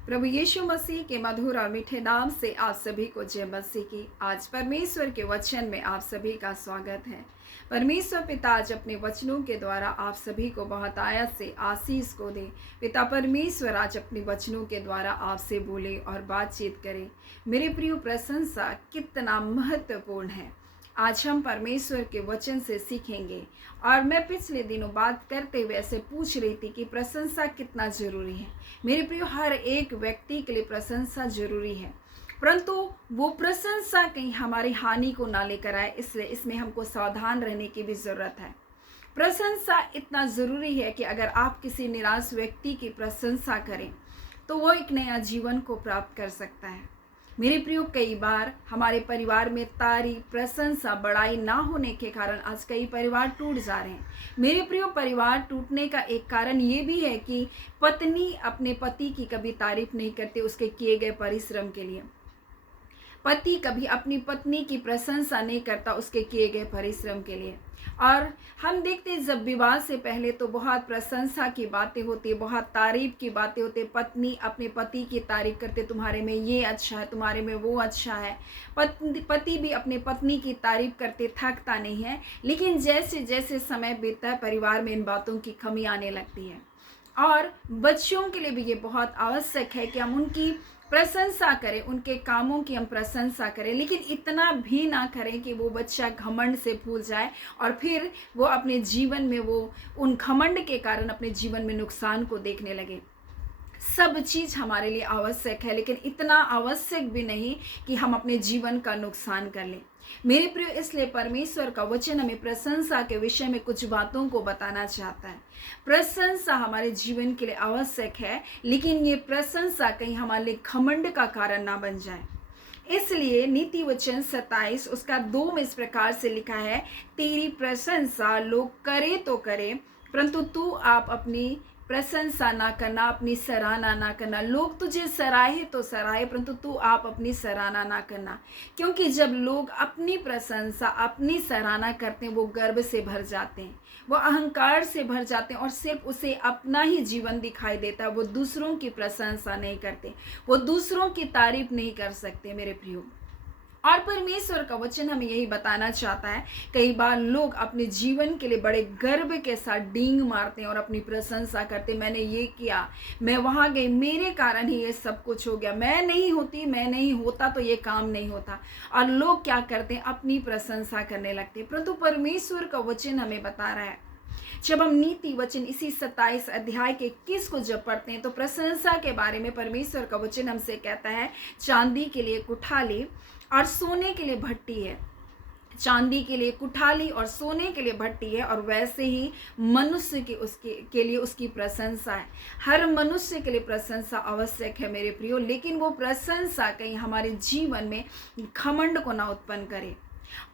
प्रभु यीशु मसीह के मधुर और मीठे नाम से आप सभी को जय मसीह की। आज परमेश्वर के वचन में आप सभी का स्वागत है। परमेश्वर पिता आज अपने वचनों के द्वारा आप सभी को बहुत आयत से आशीष को दे। पिता परमेश्वर आज अपने वचनों के द्वारा आपसे बोले और बातचीत करे। मेरे प्रिय, प्रशंसा कितना महत्वपूर्ण है आज हम परमेश्वर के वचन से सीखेंगे। और मैं पिछले दिनों बात करते हुए ऐसे पूछ रही थी कि प्रशंसा कितना जरूरी है। मेरे प्रिय, हर एक व्यक्ति के लिए प्रशंसा जरूरी है, परंतु वो प्रशंसा कहीं हमारी हानि को ना लेकर आए, इसलिए इसमें हमको सावधान रहने की भी जरूरत है। प्रशंसा इतना जरूरी है कि अगर आप किसी निराश व्यक्ति की प्रशंसा करें तो वो एक नया जीवन को प्राप्त कर सकता है। मेरे प्रियो, कई बार हमारे परिवार में तारीफ, प्रशंसा, बड़ाई ना होने के कारण आज कई परिवार टूट जा रहे हैं। मेरे प्रियो, परिवार टूटने का एक कारण ये भी है कि पत्नी अपने पति की कभी तारीफ नहीं करती उसके किए गए परिश्रम के लिए। पति कभी अपनी पत्नी की प्रशंसा नहीं करता उसके किए गए परिश्रम के लिए। और हम देखते हैं जब विवाह से पहले तो बहुत प्रशंसा की बातें होती, बहुत तारीफ की बातें होती। पत्नी अपने पति की तारीफ करते, तुम्हारे में ये अच्छा है, तुम्हारे में वो अच्छा है। पति भी अपने पत्नी की तारीफ करते, थकता नहीं है। लेकिन जैसे जैसे समय बीतता है परिवार में इन बातों की कमी आने लगती है। और बच्चों के लिए भी ये बहुत आवश्यक है कि हम उनकी प्रशंसा करें, उनके कामों की हम प्रशंसा करें, लेकिन इतना भी ना करें कि वो बच्चा घमंड से भूल जाए और फिर वो अपने जीवन में वो उन घमंड के कारण अपने जीवन में नुकसान को देखने लगे। सब चीज़ हमारे लिए आवश्यक है, लेकिन इतना आवश्यक भी नहीं कि हम अपने जीवन का नुकसान कर लें। मेरे प्रिय, इसलिए परमेश्वर का वचन हमें प्रशंसा के विषय में कुछ बातों को बताना चाहता है। प्रशंसा हमारे जीवन के लिए आवश्यक है, लेकिन ये प्रशंसा कहीं हमारे लिए घमंड का कारण ना बन जाए। इसलिए नीति वचन 27 उसका 2 में इस प्रकार से लिखा है, तेरी प्रशंसा लोग करे तो करे, परंतु तू आप अपनी प्रशंसा ना करना, अपनी सराहना ना करना। लोग तुझे सराहे तो सराहे, परंतु तू आप अपनी सराहना ना करना। क्योंकि जब लोग अपनी प्रशंसा, अपनी सराहना करते हैं, वो गर्व से भर जाते हैं, वो अहंकार से भर जाते हैं और सिर्फ उसे अपना ही जीवन दिखाई देता है। वो दूसरों की प्रशंसा नहीं करते, वो दूसरों की तारीफ नहीं कर सकते। मेरे प्रियो, और परमेश्वर का वचन हमें यही बताना चाहता है। कई बार लोग अपने जीवन के लिए बड़े गर्व के साथ डींग मारते हैं और अपनी प्रशंसा करते, मैंने ये किया, मैं वहाँ गई, मेरे कारण ही ये सब कुछ हो गया, मैं नहीं होती, मैं नहीं होता तो ये काम नहीं होता। और लोग क्या करते हैं, अपनी प्रशंसा करने लगते हैं। परंतु परमेश्वर का वचन हमें बता रहा है, जब हम नीति वचन इसी 27 अध्याय के 21 को जब पढ़ते हैं तो प्रशंसा के बारे में परमेश्वर का वचन हमसे कहता है, चांदी के लिए कुठाली और सोने के लिए भट्टी है। चांदी के लिए कुठाली और सोने के लिए भट्टी है, और वैसे ही मनुष्य की के लिए उसकी प्रशंसा है। हर मनुष्य के लिए प्रशंसा आवश्यक है मेरे प्रियो, लेकिन वो प्रशंसा कहीं हमारे जीवन में घमंड को ना उत्पन्न करे।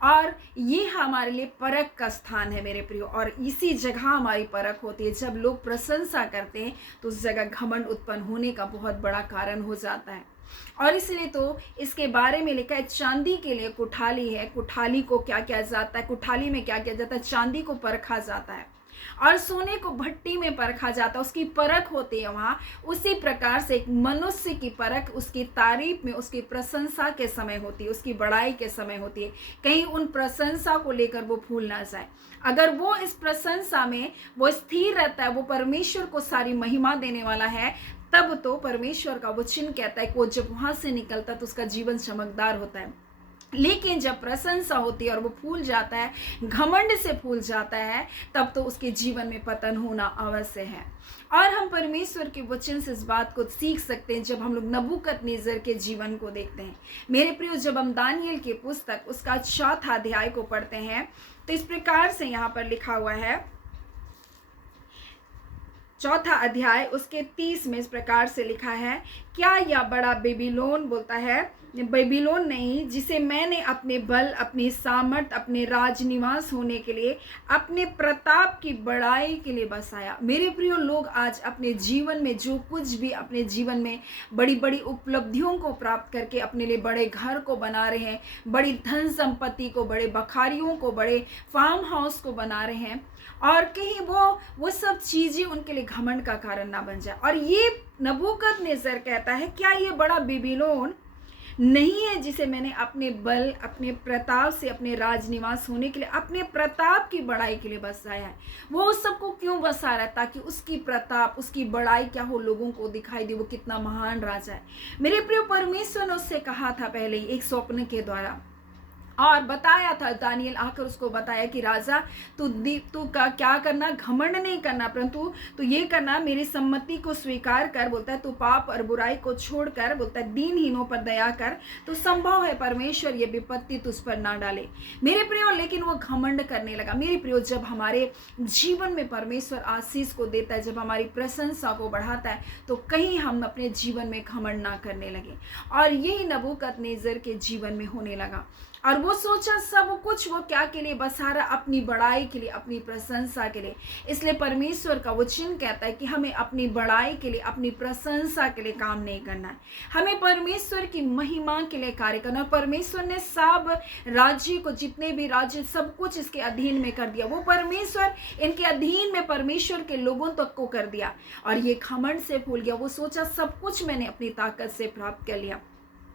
और ये हमारे लिए परख का स्थान है मेरे प्रियो, और इसी जगह हमारी परख होती है। जब लोग प्रशंसा करते हैं तो उस जगह घमंड उत्पन्न होने का बहुत बड़ा कारण हो जाता है। और इसलिए तो इसके बारे में लिखा है, चांदी के लिए कुठाली है। कुठाली को क्या किया जाता है, कुठाली में क्या किया जाता है, चांदी को परखा जाता है, और सोने को भट्टी में परखा जाता है, उसकी परख होती है वहाँ। उसी प्रकार से एक मनुष्य की परख उसकी तारीफ में, उसकी प्रशंसा के समय होती है, उसकी बड़ाई के समय होती है। कहीं उन प्रशंसा को लेकर वो भूल ना जाए। अगर वो इस प्रशंसा में वो स्थिर रहता है, वो परमेश्वर को सारी महिमा देने वाला है, तब तो परमेश्वर का वचन कहता है कि वो जब वहां से निकलता है तो उसका जीवन चमकदार होता है। लेकिन जब प्रशंसा होती है और वो फूल जाता है, घमंड से फूल जाता है, तब तो उसके जीवन में पतन होना अवश्य है। और हम परमेश्वर के वचन से इस बात को सीख सकते हैं जब हम लोग नबूकदनेस्सर के जीवन को देखते हैं। मेरे प्रियो, जब हम दानियेल की पुस्तक उसका 4था अध्याय को पढ़ते हैं तो इस प्रकार से यहाँ पर लिखा हुआ है, 4था अध्याय उसके 30 में इस प्रकार से लिखा है, क्या यह बड़ा बेबीलोन, बोलता है बेबीलोन नहीं, जिसे मैंने अपने बल, अपनी सामर्थ, अपने राजनिवास होने के लिए, अपने प्रताप की बड़ाई के लिए बसाया। मेरे प्रियो, लोग आज अपने जीवन में जो कुछ भी अपने जीवन में बड़ी बड़ी उपलब्धियों को प्राप्त करके अपने लिए बड़े घर को बना रहे हैं, बड़ी धन संपत्ति को, बड़े बखारियों को, बड़े फार्म हाउस को बना रहे हैं, और कहीं वो सब चीज़ें उनके लिए घमंड का कारण ना बन जाए। और ये नबूकदनेस्सर कहता है, क्या ये बड़ा बेबीलोन नहीं है जिसे मैंने अपने बल, अपने प्रताप से, अपने राजनिवास होने के लिए, अपने प्रताप की बड़ाई के लिए बसाया है। वो उस सबको क्यों बसा रहा है? ताकि उसकी प्रताप, उसकी बड़ाई क्या हो, लोगों को दिखाई दे वो कितना महान राजा है। मेरे प्रिय, परमेश्वर ने उससे कहा था पहले ही एक स्वप्न के द्वारा, और बताया था, दानियल आकर उसको बताया कि राजा तू का क्या करना, घमंड नहीं करना, परंतु तू ये करना, मेरी सम्मति को स्वीकार कर। बोलता है तू पाप और बुराई को छोड़कर, बोलता है दीनहीनों पर दया कर, तो संभव है परमेश्वर ये विपत्ति तुझ पर ना डाले। मेरे प्रियो, लेकिन वो घमंड करने लगा। मेरे प्रियो, जब हमारे जीवन में परमेश्वर आशीष को देता है, जब हमारी प्रशंसा को बढ़ाता है, तो कहीं हम अपने जीवन में घमंड ना करने लगे। और यही नबूकदनेस्सर के जीवन में होने लगा। और वो सोचा सब कुछ वो क्या के लिए बसा रहा, अपनी बड़ाई के लिए, अपनी प्रशंसा के लिए। इसलिए परमेश्वर का वचन कहता है कि हमें अपनी बड़ाई के लिए, अपनी प्रशंसा के लिए काम नहीं करना है। हमें परमेश्वर की महिमा के लिए कार्य करना। परमेश्वर ने सब राज्य को, जितने भी राज्य, सब कुछ इसके अधीन में कर दिया। वो परमेश्वर इनके अधीन में परमेश्वर के लोगों तक को कर दिया। और ये घमंड से भूल गया। वो सोचा सब कुछ मैंने अपनी ताकत से प्राप्त कर लिया।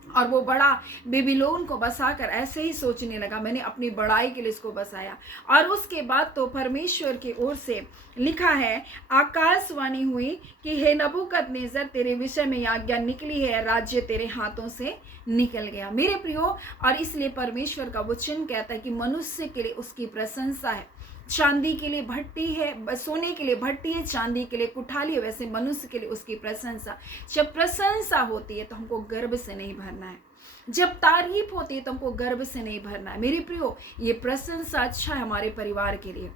और वो बड़ा बेबीलोन को बसाकर ऐसे ही सोचने लगा, मैंने अपनी बड़ाई के लिए इसको बसाया। और उसके बाद तो परमेश्वर की ओर से लिखा है, आकाशवाणी हुई कि हे नबूकदनेस्सर, तेरे विषय में आज्ञा निकली है, राज्य तेरे हाथों से निकल गया। मेरे प्रियो, और इसलिए परमेश्वर का वचन कहता है कि मनुष्य के लिए उसकी प्रशंसा है। चांदी के लिए भट्टी है, सोने के लिए भट्टी है, चांदी के लिए कुठाली है, वैसे मनुष्य के लिए उसकी प्रशंसा। जब प्रशंसा होती है तो हमको गर्व से नहीं भरना है। जब तारीफ होती है तो हमको गर्व से नहीं भरना है। मेरे प्रियो, ये प्रशंसा अच्छा है हमारे परिवार के लिए,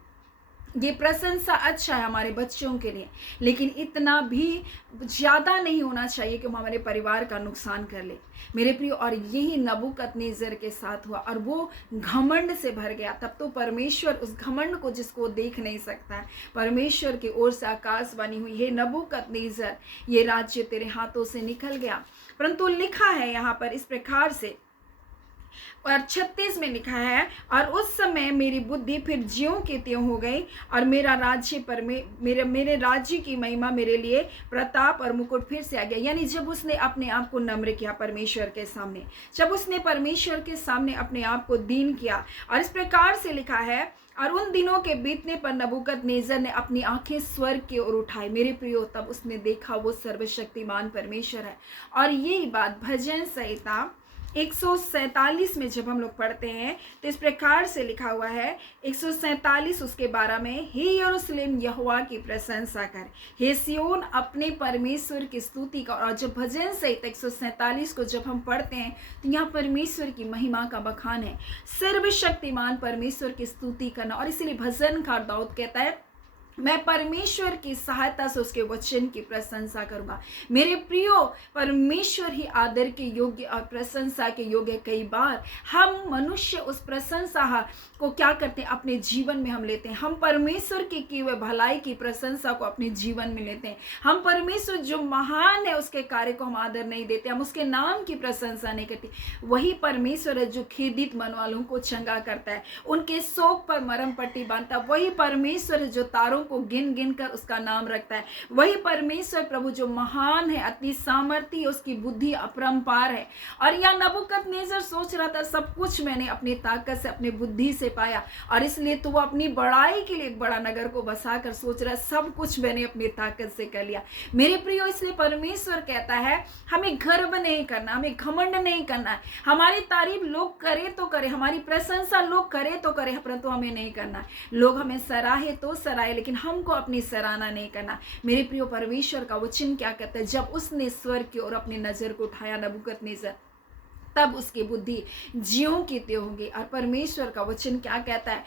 ये प्रशंसा अच्छा है हमारे बच्चों के लिए, लेकिन इतना भी ज़्यादा नहीं होना चाहिए कि हम हमारे परिवार का नुकसान कर ले। मेरे प्रियो, और यही नबूकदनेस्सर के साथ हुआ, और वो घमंड से भर गया। तब तो परमेश्वर उस घमंड को, जिसको देख नहीं सकता है, परमेश्वर की ओर से आकाशवाणी हुई, हे नबूकदनेस्सर, ये राज्य तेरे हाथों से निकल गया। परंतु लिखा है यहाँ पर इस प्रकार से, और 36 में लिखा है, और उस समय मेरी बुद्धि फिर ज्यों की त्यों हो गई, और मेरा राज्य पर मेरे राज्य की महिमा, मेरे लिए प्रताप और मुकुट फिर से आ गया। यानी जब उसने अपने आप को नम्र किया परमेश्वर के सामने, जब उसने परमेश्वर के सामने अपने आप को दीन किया। और इस प्रकार से लिखा है, और उन दिनों के बीतने पर नबूकदनेस्सर ने अपनी आंखें स्वर्ग की ओर उठाई। मेरे प्रियो, तब उसने देखा वो सर्वशक्तिमान परमेश्वर है। और यही बात भजन संहिता 147 में जब हम लोग पढ़ते हैं तो इस प्रकार से लिखा हुआ है, 147 उसके 12 में, हे यरूशलेम यहोवा की प्रशंसा कर, हे सियोन अपने परमेश्वर की स्तुति कर। और जब भजन संहिता 147 को जब हम पढ़ते हैं तो यहाँ परमेश्वर की महिमा का बखान है, सर्वशक्तिमान परमेश्वर की स्तुति करना। और इसीलिए भजनकार दाऊद कहता है, मैं परमेश्वर की सहायता से उसके वचन की प्रशंसा करूंगा। मेरे प्रियो, परमेश्वर ही आदर के योग्य और प्रशंसा के योग्य। कई बार हम मनुष्य उस प्रशंसा को क्या करते हैं, अपने जीवन में हम लेते हैं। हम परमेश्वर की की हुए भलाई की प्रशंसा को अपने जीवन में लेते हैं। हम परमेश्वर जो महान है उसके कार्य को हम आदर नहीं देते, हम उसके नाम की प्रशंसा नहीं करते। वही परमेश्वर है जो खेदित मन वालों को चंगा करता है, उनके शोक पर मरहम पट्टी बांधता है। वही परमेश्वर है जो तारों को गिन गिन कर उसका नाम रखता है। वही परमेश्वर प्रभु जो महान है, अति सामर्थी है, उसकी बुद्धि अपरंपार है। और यहाँ नबूकदनेस्सर सोच रहा था सब कुछ मैंने अपनी ताकत से, अपनी बुद्धि से पाया, और इसलिए तो वो अपनी बड़ाई के लिए एक बड़ा नगर को बसा कर सोच रहा है सब कुछ मैंने अपनी ताकत से कर लिया। मेरे प्रियो, इसलिए परमेश्वर कहता है हमें गर्व नहीं करना, हमें घमंड नहीं करना है। हमारी तारीफ लोग करे तो करे, हमारी प्रशंसा लोग करे तो करे, परंतु हमें नहीं करना है। लोग हमें सराहे तो सराहे, लेकिन हमको अपनी सराहना नहीं करना। मेरे प्रियो, परमेश्वर का वचन क्या कहता है, जब उसने स्वर्ग की ओर अपनी नजर को उठाया नबूकदनेस्सर, तब उसकी बुद्धि ज्यों की त्यों होगी। और परमेश्वर का वचन क्या कहता है,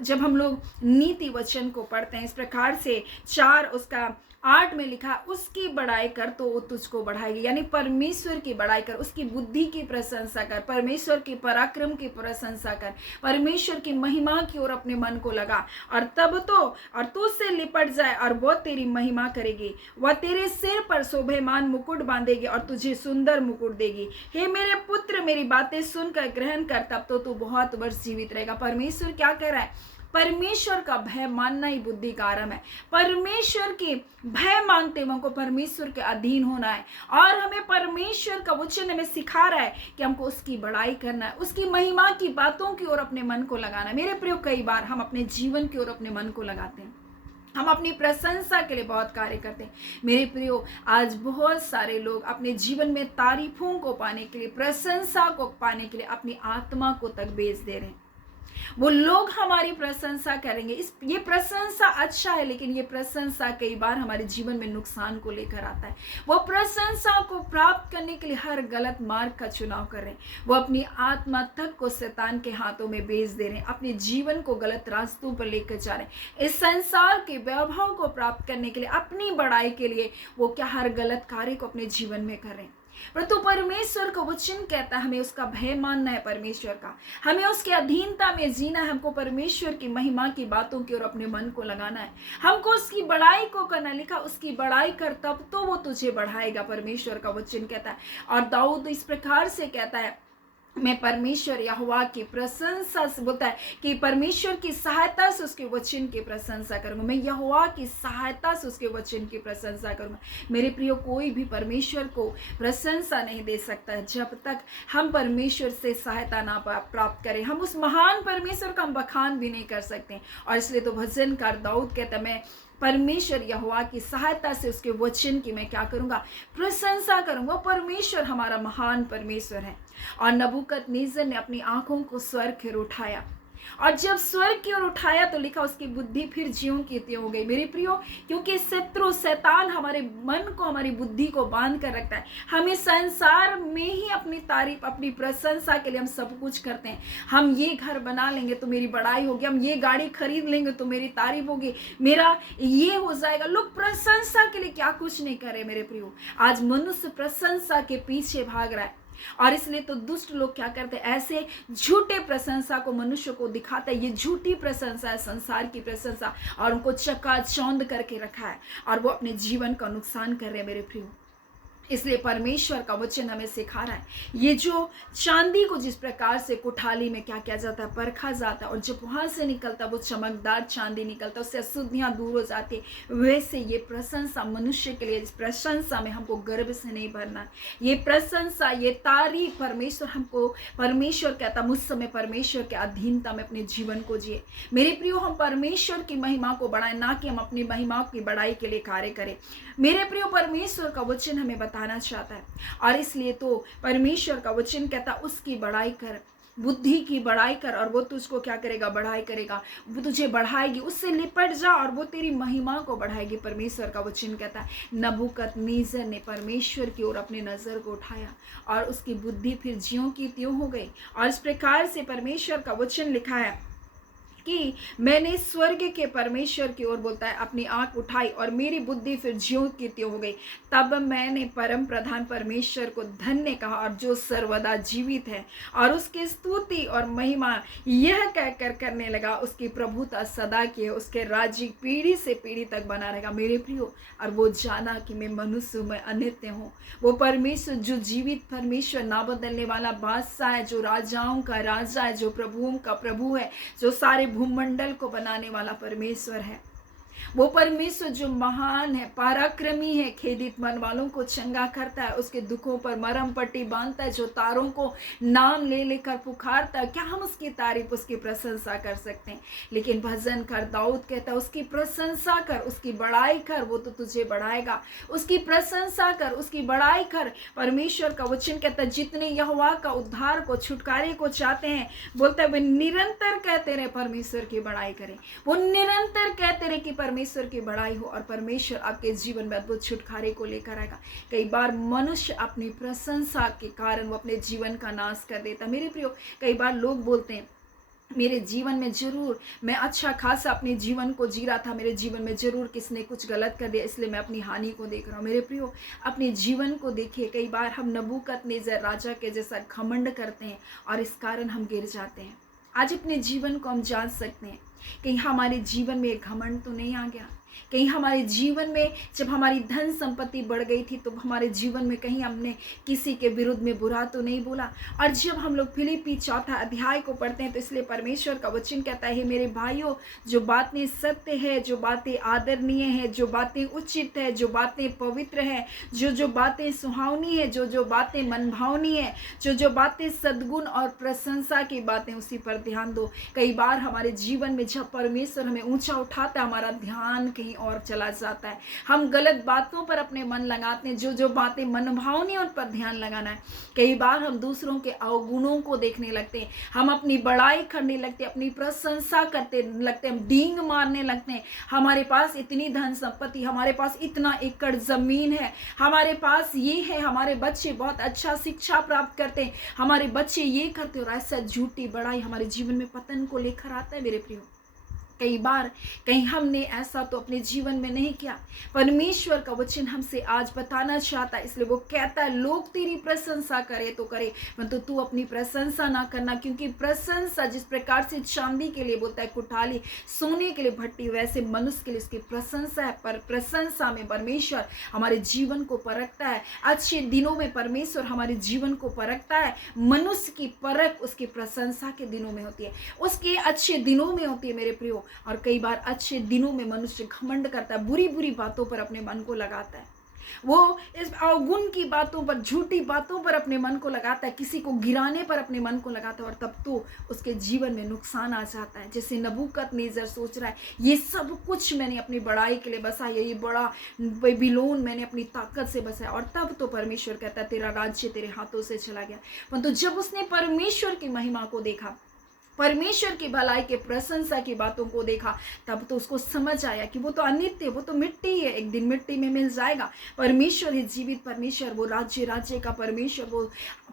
जब हम लोग नीति वचन को पढ़ते हैं इस प्रकार से, 4 उसका 8 में लिखा, उसकी बड़ाई कर तो वो तुझको बढ़ाएगी। यानी परमेश्वर की बड़ाई कर, उसकी बुद्धि की प्रशंसा कर, परमेश्वर के पराक्रम की प्रशंसा कर, परमेश्वर की महिमा की ओर अपने मन को लगा, और तब तो और तू उससे लिपट जाए और वो तेरी महिमा करेगी। वह तेरे सिर पर शोभेमान मुकुट बांधेगी और तुझे सुंदर मुकुट देगी। हे मेरे पुत्र, मेरी बातें सुनकर ग्रहण कर, तब तो तू बहुत वर्ष जीवित रहेगा। परमेश्वर क्या कह रहा है, परमेश्वर का भय मानना ही बुद्धि का आरंभ है। परमेश्वर के भय मानते हुए हमको परमेश्वर के अधीन होना है, और हमें परमेश्वर का वचन हमें सिखा रहा है कि हमको उसकी बड़ाई करना है, उसकी महिमा की बातों की ओर अपने मन को लगाना है। मेरे प्रिय, कई बार हम अपने जीवन की ओर अपने मन को लगाते हैं, हम अपनी प्रशंसा के लिए बहुत कार्य करते हैं। मेरे प्रियो, आज बहुत सारे लोग अपने जीवन में तारीफों को पाने के लिए, प्रशंसा को पाने के लिए अपनी आत्मा को तक बेच दे रहे हैं। वो लोग हमारी प्रशंसा करेंगे, ये प्रशंसा अच्छा है, लेकिन ये प्रशंसा कई बार हमारे जीवन में नुकसान को लेकर आता है। वो प्रशंसा को प्राप्त करने के लिए हर गलत मार्ग का चुनाव कर रहे हैं। वो अपनी आत्मा तक को शैतान के हाथों में बेच दे रहे हैं, अपने जीवन को गलत रास्तों पर लेकर जा रहे हैं। इस संसार के वैभव को प्राप्त करने के लिए, अपनी बड़ाई के लिए वो क्या हर गलत कार्य को अपने जीवन में कर रहे हैं। परंतु परमेश्वर का वचन कहता है हमें उसका भय मानना है, परमेश्वर का, हमें उसके अधीनता में जीना है, हमको परमेश्वर की महिमा की बातों की ओर अपने मन को लगाना है, हमको उसकी बड़ाई को करना। लिखा, उसकी बड़ाई कर तब तो वो तुझे बढ़ाएगा, परमेश्वर का वचन कहता है। और दाऊद इस प्रकार से कहता है, मैं परमेश्वर यहोवा की प्रशंसा से, बोलता है कि परमेश्वर की सहायता से उसके वचन की प्रशंसा करूंगा, मैं यहोवा की सहायता से उसके वचन की प्रशंसा करूंगा। मेरे प्रियो, कोई भी परमेश्वर को प्रशंसा नहीं दे सकता है जब तक हम परमेश्वर से सहायता ना प्राप्त करें। हम उस महान परमेश्वर का हम बखान भी नहीं कर सकते। और इसलिए तो भजनकार दाऊद कहता है, मैं परमेश्वर यहोवा की सहायता से उसके वचन की मैं क्या करूंगा, प्रशंसा करूंगा। परमेश्वर हमारा महान परमेश्वर है। और नबूकदनेस्सर ने अपनी आंखों को स्वर्ग की ओर उठाया, और जब स्वर्ग की ओर उठाया तो लिखा, उसकी बुद्धि फिर ज्यों की त्यों हो गई। मेरे प्रियो, क्योंकि शत्रु शैतान हमारे मन को, हमारी बुद्धि को बांध कर रखता है। हमें संसार में ही अपनी तारीफ, अपनी प्रशंसा के लिए हम सब कुछ करते हैं। हम ये घर बना लेंगे तो मेरी बड़ाई होगी, हम ये गाड़ी खरीद लेंगे तो मेरी तारीफ होगी, मेरा ये हो जाएगा। लोग प्रशंसा के लिए क्या कुछ नहीं कर रहे। मेरे प्रियो, आज मनुष्य प्रशंसा के पीछे भाग रहा है, और इसलिए तो दुष्ट लोग क्या करते हैं, ऐसे झूठे प्रशंसा को मनुष्य को दिखाता है। ये झूठी प्रशंसा है, संसार की प्रशंसा, और उनको चकाचौंध करके रखा है, और वो अपने जीवन का नुकसान कर रहे हैं। मेरे प्रियो, इसलिए परमेश्वर का वचन हमें सिखा रहा है, ये जो चांदी को जिस प्रकार से कुठाली में क्या किया जाता है, परखा जाता है, और जब वहां से निकलता वो चमकदार चांदी निकलता, उससे अशुद्धियां दूर हो जाती है। वैसे ये प्रशंसा मनुष्य के लिए, इस प्रशंसा में हमको गर्व से नहीं भरना। ये प्रशंसा, ये तारीफ परमेश्वर हमको, परमेश्वर कहता मुझ समय परमेश्वर के अधीनता में अपने जीवन को जिए। मेरे प्रियो, हम परमेश्वर की महिमा को बढ़ाएं, ना कि हम अपनी महिमा की बढ़ाई के लिए कार्य करें। मेरे प्रियो, परमेश्वर का वचन हमें बताना चाहता है, और इसलिए तो परमेश्वर का वचन कहता उसकी बड़ाई कर, बुद्धि की बड़ाई कर, और वो तुझको क्या करेगा, बढ़ाई करेगा, वो तुझे बढ़ाएगी। उससे लिपट जा और वो तेरी महिमा को बढ़ाएगी। परमेश्वर का वचन कहता है नबूकदनेस्सर ने परमेश्वर की ओर अपनी नजर को उठाया, और उसकी बुद्धि फिर ज्यों की त्यों हो गई। और इस प्रकार से परमेश्वर का वचन लिखा है कि मैंने स्वर्ग के परमेश्वर की ओर, बोलता है, अपनी आंख उठाई, और मेरी बुद्धि फिर ज्यों की त्यों हो गई। तब मैंने परम प्रधान परमेश्वर को धन्य कहा, और जो सर्वदा जीवित है, और उसकी स्तुति और महिमा यह कहकर करने लगा, उसकी प्रभुता सदा की है, उसके राज्य पीढ़ी से पीढ़ी तक बना रहेगा। मेरे प्रियो, और वो जाना कि मैं मनुष्य हूँ, मैं अनित्य हूँ। वो परमेश्वर जो जीवित परमेश्वर, ना बदलने वाला बादशाह है, जो राजाओं का राजा है, जो प्रभुओं का प्रभु है, जो सारे भूमंडल को बनाने वाला परमेश्वर है। वो परमेश्वर जो महान है, पराक्रमी है, खेदित मन वालों को चंगा करता है, उसके दुखों पर मरहम पट्टी बांधता है, जो तारों को नाम ले लेकर पुकारता है। क्या हम उसकी तारीफ, उसकी प्रशंसा कर सकते हैं? लेकिन भजनकार दाऊद कहता है उसकी प्रशंसा कर, उसकी बड़ाई कर, वो तो तुझे बढ़ाएगा। उसकी प्रशंसा कर, उसकी बड़ाई कर। परमेश्वर का वचन कहता है जितने यहोवा का उद्धार को, छुटकारे को चाहते हैं, बोलता है वे निरंतर कहते रहे परमेश्वर की बड़ाई करें। वो निरंतर कहते रहे कि परमेश्वर की बड़ाई हो, और परमेश्वर आपके जीवन में अद्भुत छुटकारे को लेकर आएगा। कई बार मनुष्य अपनी प्रशंसा के कारण वो अपने जीवन का नाश कर देता। मेरे प्रियो, कई बार लोग बोलते हैं मेरे जीवन में जरूर मैं अच्छा खासा अपने जीवन को जी रहा था, मेरे जीवन में जरूर किसने कुछ गलत कर दिया, इसलिए मैं अपनी हानि को देख रहा हूँ। मेरे प्रियो, अपने जीवन को देखिए। कई बार हम नबूकदनेस्सर राजा के जैसा घमंड करते हैं, और इस कारण हम गिर जाते हैं। आज अपने जीवन को हम जांच सकते हैं कि हमारे जीवन में एक घमंड तो नहीं आ गया, कहीं हमारे जीवन में जब हमारी धन संपत्ति बढ़ गई थी तो हमारे जीवन में कहीं हमने किसी के विरुद्ध में बुरा तो नहीं बोला। और जब हम लोग फिलिप्पी 4 अध्याय को पढ़ते हैं तो इसलिए परमेश्वर का वचन कहता है, मेरे भाइयों, जो बातें सत्य है, जो बातें आदरणीय है, जो बातें उचित है, जो बातें पवित्र है, जो बातें सुहावनी है, जो बातें मनभावनी है, जो बातें सद्गुण और प्रशंसा की बातें, उसी पर ध्यान दो। कई बार हमारे जीवन में जब परमेश्वर हमें ऊंचा उठाता है, हमारा ध्यान कहीं और चला जाता है। हम गलत बातों पर अपने मन लगाते हैं, जो बातें मनभावनी उन पर ध्यान लगाना है। कई बार हम दूसरों के अवगुणों को देखने लगते हैं, हम अपनी बड़ाई करने लगते हैं, अपनी प्रशंसा करते लगते हैं, हम डींग मारने लगते हैं। हमारे पास इतनी धन संपत्ति, हमारे पास इतना एकड़ जमीन है, हमारे पास ये है, हमारे बच्चे बहुत अच्छा शिक्षा प्राप्त करते हैं, हमारे बच्चे ये करते, और ऐसा झूठी बड़ाई हमारे जीवन में पतन को लेकर आता है। मेरे प्रियो, कई बार कहीं हमने ऐसा तो अपने जीवन में नहीं किया। परमेश्वर का वचन हमसे आज बताना चाहता है, इसलिए वो कहता है, लोग तेरी प्रशंसा करे तो करे, परंतु तू अपनी प्रशंसा ना करना, क्योंकि प्रशंसा जिस प्रकार से चांदी के लिए बोलता है कुठाली, सोने के लिए भट्टी, वैसे मनुष्य के लिए उसकी प्रशंसा है। पर प्रशंसा में परमेश्वर हमारे जीवन को परखता है। अच्छे दिनों में परमेश्वर हमारे जीवन को परखता है। मनुष्य की परख उसकी प्रशंसा के दिनों में होती है, उसके अच्छे दिनों में होती है। मेरे प्रियो, और कई बार अच्छे दिनों में मनुष्य घमंड करता है, बुरी बुरी बातों पर अपने मन को लगाता है, वो इस अवगुण की बातों पर, झूठी बातों पर अपने मन को लगाता है, किसी को गिराने पर अपने मन को लगाता है, और तब तो उसके जीवन में नुकसान आ जाता है। जैसे नबूकदनेस्सर सोच रहा है, ये सब कुछ मैंने अपनी बड़ाई के लिए बसाया, ये बड़ा बेबीलोन मैंने अपनी ताकत से बसाया, और तब तो परमेश्वर कहता है, तेरा राज्य तेरे हाथों से चला गया। परंतु जब उसने परमेश्वर की महिमा को देखा, परमेश्वर की भलाई के प्रशंसा की बातों को देखा, तब तो उसको समझ आया कि वो तो अनित्य, वो तो मिट्टी है, एक दिन मिट्टी में मिल जाएगा। परमेश्वर है जीवित परमेश्वर, वो राज्य का परमेश्वर, वो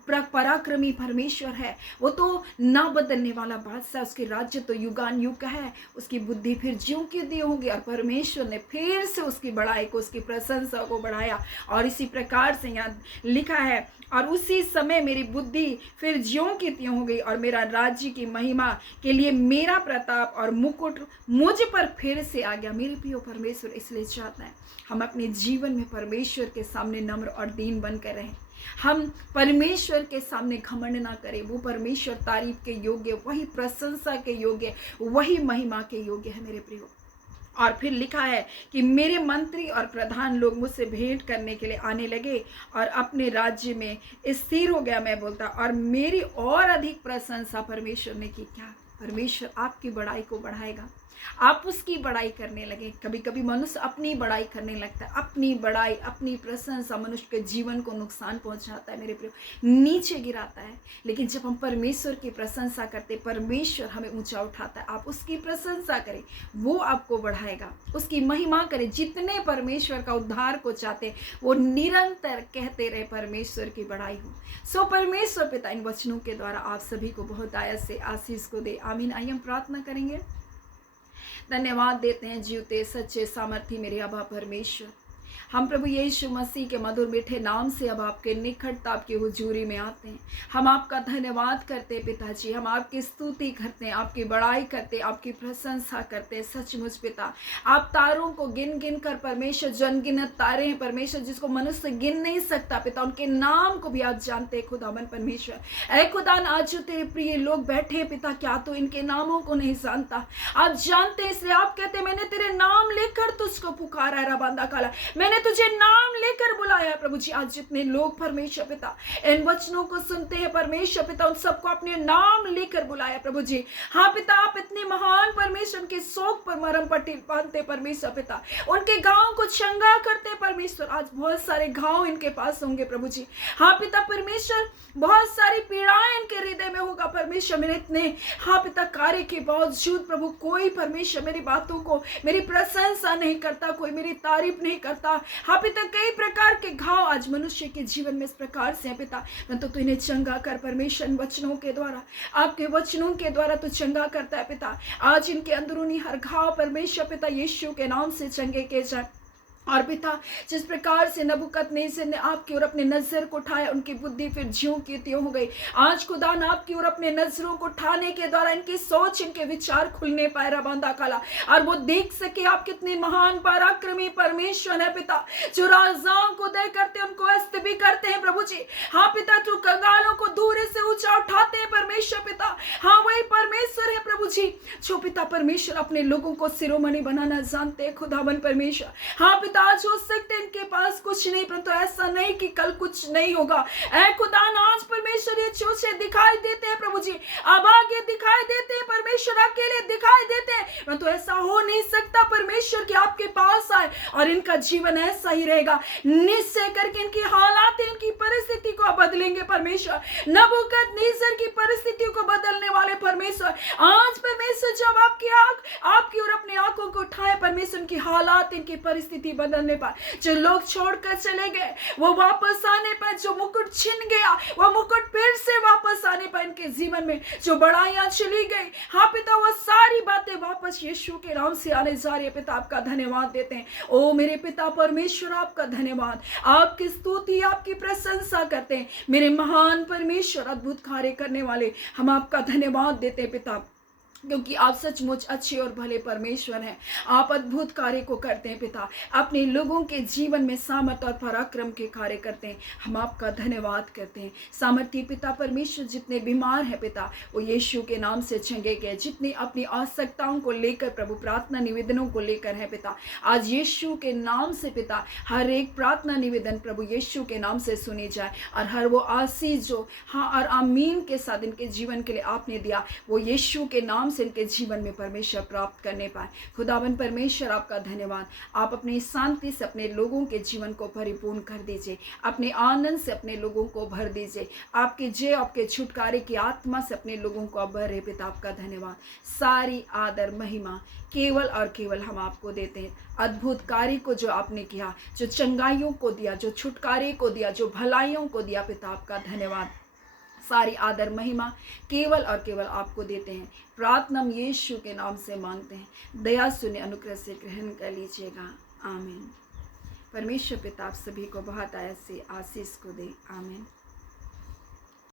पराक्रमी परमेश्वर है, वो तो ना बदलने वाला बादशाह, उसके राज्य तो युगान युग का है, उसकी बुद्धि फिर ज्यों की त्यों होगी। और परमेश्वर ने फिर से उसकी बड़ाई को, उसकी प्रशंसा को बढ़ाया, और इसी प्रकार से यहाँ लिखा है, और उसी समय मेरी बुद्धि फिर ज्यों की त्यों हो गई, और मेरा राज्य की महिमा के लिए मेरा प्रताप और मुकुट मुझ पर फिर से आ गया। मेरे प्रिय, परमेश्वर इसलिए चाहता है हम अपने जीवन में परमेश्वर के सामने नम्र और दीन बनकर रहें। हम परमेश्वर के सामने घमंड ना करें। वो परमेश्वर तारीफ के योग्य, वही प्रशंसा के योग्य, वही महिमा के योग्य है। मेरे प्रियो, और फिर लिखा है कि मेरे मंत्री और प्रधान लोग मुझसे भेंट करने के लिए आने लगे, और अपने राज्य में स्थिर हो गया। मैं बोलता, और मेरी और अधिक प्रशंसा परमेश्वर ने की। क्या परमेश्वर आपकी बड़ाई को बढ़ाएगा? आप उसकी बड़ाई करने लगे। कभी कभी मनुष्य अपनी बड़ाई करने लगता है, अपनी बड़ाई, अपनी प्रशंसा मनुष्य के जीवन को नुकसान पहुंचाता है। मेरे प्रियो, नीचे गिराता है। लेकिन जब हम परमेश्वर की प्रशंसा करते, परमेश्वर हमें ऊंचा उठाता है। आप उसकी प्रशंसा करें, वो आपको बढ़ाएगा। उसकी महिमा करें। जितने परमेश्वर का उद्धार को चाहते, वो निरंतर कहते रहे, परमेश्वर की बड़ाई हो। सो परमेश्वर पिता इन वचनों के द्वारा आप सभी को बहुत आयत से आशीष को दे। आमीन। आइए हम प्रार्थना करेंगे। धन्यवाद देते हैं जीवते सच्चे सामर्थी मेरे अबा परमेश्वर, हम प्रभु यीशु मसीह के मधुर मीठे नाम से अब आपके निकटता, आपकी हुजूरी में आते हैं। हम आपका धन्यवाद करते हैं पिताजी, हम आपकी स्तुति करते हैं, आपकी बड़ाई करते हैं, आपकी प्रशंसा करते हैं। सचमुच पिता, आप तारों को गिन गिन कर परमेश्वर, जनगिनत तारे हैं परमेश्वर, जिसको मनुष्य गिन नहीं सकता पिता, उनके नाम को भी आप जानते हैं खुदावन परमेश्वर। ऐ खुदा, आज जो तेरे प्रिय लोग बैठे हैं पिता, क्या तो इनके नामों को नहीं जानता? आप जानते हैं, इसलिए आप कहते हैं, मैंने तेरे नाम लेकर तुझको पुकारा है रबांदा काला, मैंने तुझे नाम लेकर बुलाया है। प्रभु जी, आज जितने लोग परमेश्वर पिता इन वचनों को सुनते हैं परमेश्वर पिता, उन सबको अपने नाम लेकर बुलाया प्रभु जी। हाँ पिता, आप इतने महान परमेश्वर के शोक पर मरहम पट्टी बांधते परमेश्वर पिता, उनके गांव को चंगा करते परमेश्वर। आज बहुत सारे घाव इनके पास होंगे प्रभु जी। हाँ पिता परमेश्वर, बहुत सारी पीड़ाएं इनके हृदय में होगा परमेश्वर। मेरे इतने हाँ पिता कार्य के बावजूद प्रभु, कोई परमेश्वर मेरी बातों को, मेरी प्रशंसा नहीं करता, कोई मेरी तारीफ नहीं करता। हाँ पिता, कई प्रकार के घाव आज मनुष्य के जीवन में इस प्रकार से है पिता, तो इन्हें चंगा कर परमेश्वर। वचनों के द्वारा, आपके वचनों के द्वारा तो चंगा करता है पिता। आज इनके अंदरूनी हर घाव परमेश्वर पिता यीशु के नाम से चंगे के जाए। और पिता, जिस प्रकार से नबूकदनेस्सर ने आपकी ओर अपने नजर को उठाया, उनकी बुद्धि फिर ज्यों की त्यों हो गई। आज खुदा न आपकी ओर अपने नजरों को उठाने के द्वारा इनकी सोच, इनके विचार खुलने पाए रबांदा काला, और वो देख सके आप कितने महान पराक्रमी परमेश्वर है पिता, जो राजाओं को दया करते उनको अस्त भी करते हैं प्रभु जी। हाँ पिता, जो कंगालों को दूर से ऊंचा उठाते हैं परमेश्वर पिता, हाँ वही परमेश्वर है प्रभु जी, जो पिता परमेश्वर अपने लोगों को शिरोमणि बनाना जानते हैं खुदावन परमेश्वर। हाँ पिता, आज हो सकते हैं इनके पास कुछ नहीं, परंतु ऐसा नहीं कि कल कुछ नहीं होगा। ऐ खुदा, आज परमेश्वर ये चोचे दिखाई देते हैं प्रभु जी, अब आगे दिखाई देते हैं परमेश्वर, अकेले दिखाई देते हैं, परंतु ऐसा हो नहीं सकता परमेश्वर कि आपके पास आए और इनका जीवन ऐसा ही रहेगा। निश्चय करके इनकी हालात, इनकी परिस्थिति को बदलेंगे परमेश्वर, नबूकदनेस्सर की परिस्थितियों को बदलने वाले परमेश्वर। आज परमेश्वर जब आपकी ओर अपनी आंखों को उठाए परमेश्वर, इनकी हालात, इनकी परिस्थिति बदलने पर, जो लोग छोड़कर चले गए वो वापस आने पर, जो मुकुट छिन गया वो मुकुट फिर से वापस आने पर, इनके जीवन में जो बड़ाइयां चली गई, हाँ पिता, वो सारी बातें वापस यीशु के नाम से आने जा रही है पिता। आपका धन्यवाद देते हैं ओ मेरे पिता परमेश्वर, आपका धन्यवाद, आपकी स्तुति, आपकी प्रशंसा करते हैं मेरे महान परमेश्वर, अद्भुत कार्य करने वाले। हम आपका धन्यवाद देते हैं पिता, क्योंकि आप सचमुच अच्छे और भले परमेश्वर हैं। आप अद्भुत कार्य को करते हैं पिता, अपने लोगों के जीवन में सामर्थ और पराक्रम के कार्य करते हैं। हम आपका धन्यवाद करते हैं सामर्थी पिता परमेश्वर। जितने बीमार हैं पिता, वो यीशु के नाम से चंगे गए, जितनी अपनी आवश्यकताओं को लेकर प्रभु प्रार्थना निवेदनों को लेकर है पिता, आज यीशु के नाम से पिता हर एक प्रार्थना निवेदन प्रभु यीशु के नाम से सुनी जाए, और हर वो आशीष जो हाँ और आमीन के साथ इनके जीवन के लिए आपने दिया, वो यीशु के नाम से इनके जीवन में परमेश्वर प्राप्त करने पाए। खुदावन परमेश्वर, आपका धन्यवाद। आप अपनी शांति से अपने लोगों के जीवन को परिपूर्ण कर दीजिए, अपने आनंद से अपने लोगों को भर दीजिए, आपके जय, आपके छुटकारे की आत्मा से अपने लोगों को भरे पिता। आपका धन्यवाद। सारी आदर महिमा केवल और केवल हम आपको देते हैं। अद्भुत कार्य को जो आपने किया, जो चंगाइयों को दिया, जो छुटकारे को दिया, जो भलाइयों को दिया पिता, आपका धन्यवाद। सारी आदर महिमा केवल और केवल आपको देते हैं। प्रार्थना हम यीशु के नाम से मांगते हैं। दया सुने, अनुग्रह से ग्रहण कर लीजिएगा। आमीन। परमेश्वर पिता आप सभी को बहुत आयत से आशीष को दे। आमीन।